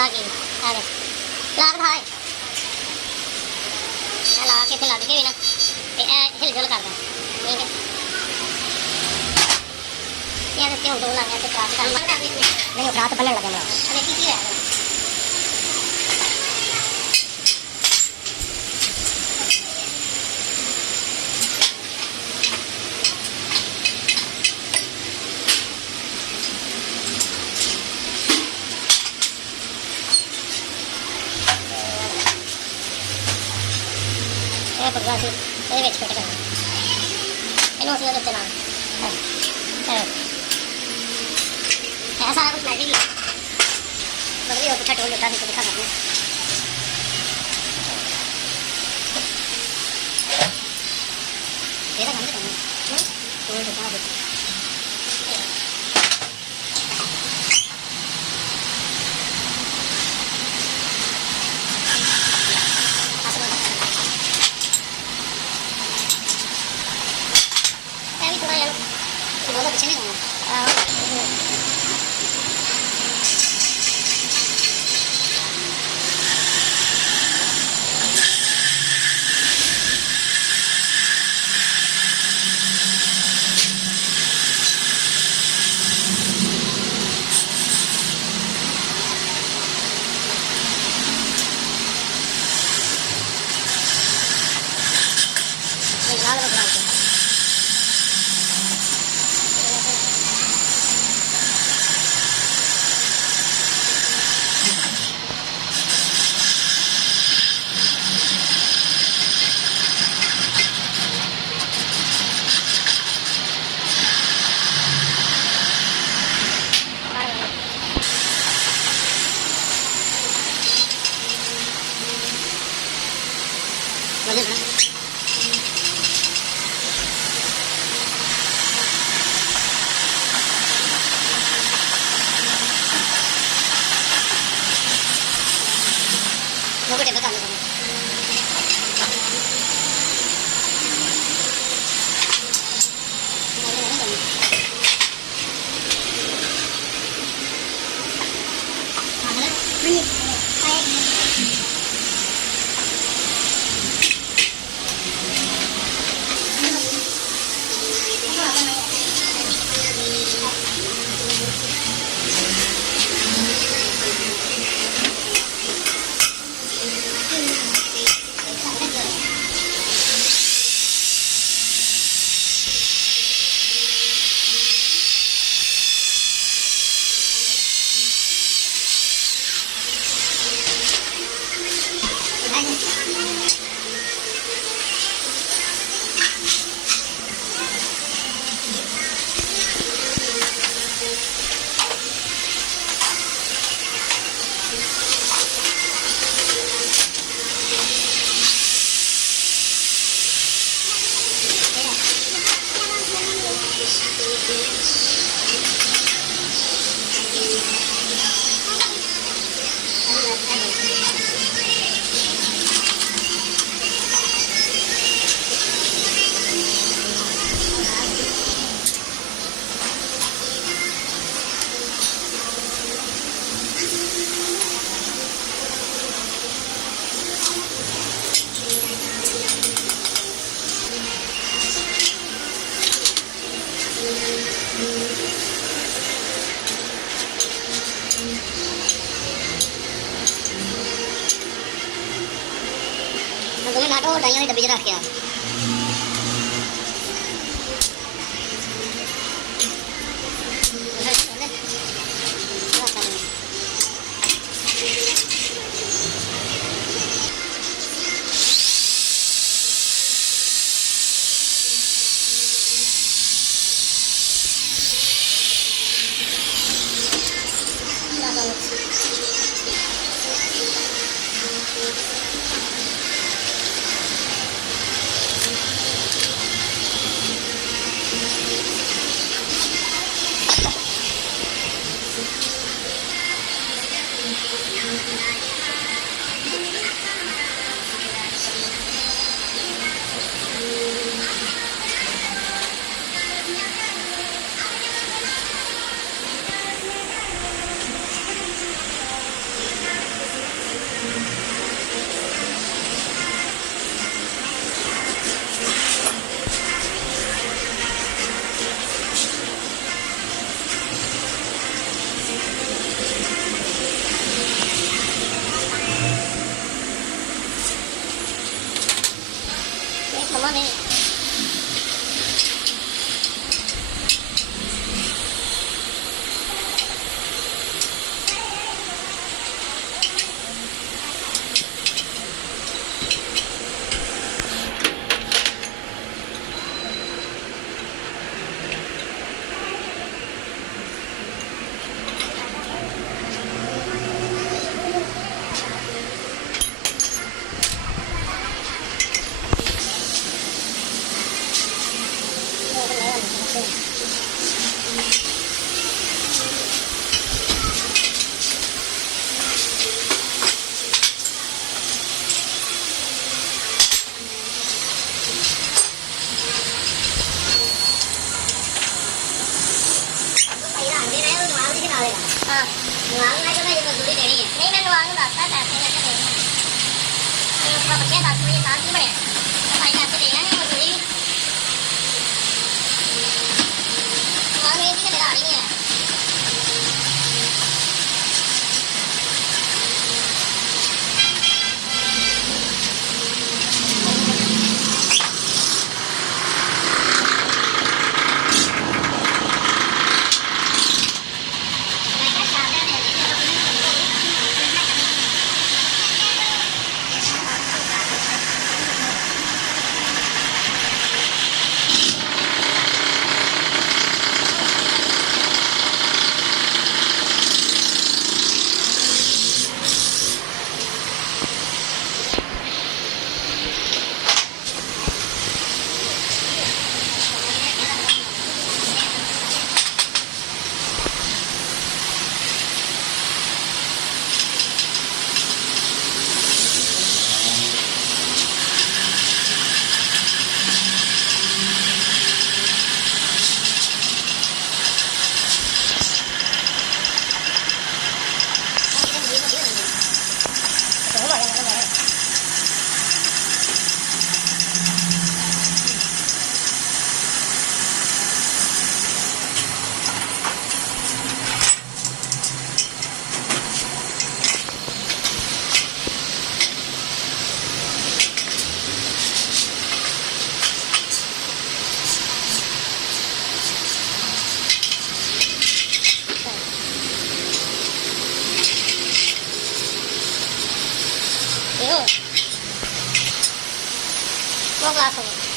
ਲਾ ਕੇ ਆ ਦੇ ਲਾ ਦਿਖਾ ਇਹ ਲਾ ਕੇ ਫਿਰ ਲੱਗ ਕੇ ਵੀ ਨਾ ਤੇ ਇਹ ਹਿਲ ਜੁਲ ਕਰਦਾ ਠੀਕ ਹੈ ਇਹ ਤੇ ਹੁਣ ਦੋ ਲਾ ਗਿਆ ਤੇ ਪ੍ਰਾਤ ਕਰਨ ਨਹੀਂ ਉਹ ਪ੍ਰਾਤ ਪੱਲਣ ਲੱਗਾ ਮੇਰਾ ਅਰੇ ਕੀ ਹੋਇਆ ਇਹ ਪੱਗਾ ਸੀ ਇਹਦੇ ਵਿੱਚ ਫਿੱਟ ਕਰਨਾ ਇਹਨੂੰ ਅਸੀਂ ਉਹਦੇ ਉੱਤੇ ਲਾਉਣਾ ਇਹ ਸਾਰਾ ਕੁਝ ਲੱਗ ਗਿਆ ਬੜੀ ਉਹ ਪੁੱਠਾ ਟੋਲ ਦਿੱਤਾ ਸੀ ਦਿਖਾ ਸਕਦੇ ਇਹਦਾ ਕੰਮ ਕਰਨਾ ਟੋਲ ਦਿੱਤਾ ਹੈ बहुत अच्छे नहीं Nobody ever done it. तुम्हें नाटो डाइया डब्बी च रख के आ ਹਾਂ ਨਵਾਂਗ ਨਾ ਜਦੋਂ ਮਜ਼ਦੂਰੀ ਦੇਣੀ ਹੈ ਨਹੀਂ ਮੈਂ ਨਵਾਂਗ ਨੂੰ ਦੱਸਦਾ ਪੈਸੇ ਲੱਗੇ ਦੇਣੇ ਤੇ ਉਹ ਬੱਚੇ 10 ਵਜੇ ਸਾਲ ਕੀ ਬਣਿਆ ਭਾਈ ਪੈਸੇ ਦੇਣਾ ਨਹੀਂ ਮਜ਼ਦੂਰੀ ਨਵਾਂਗ ਇਹ ਕਿ ਦਿਹਾੜੀ ਨਹੀਂ ਹੈ वो क्लास हो गई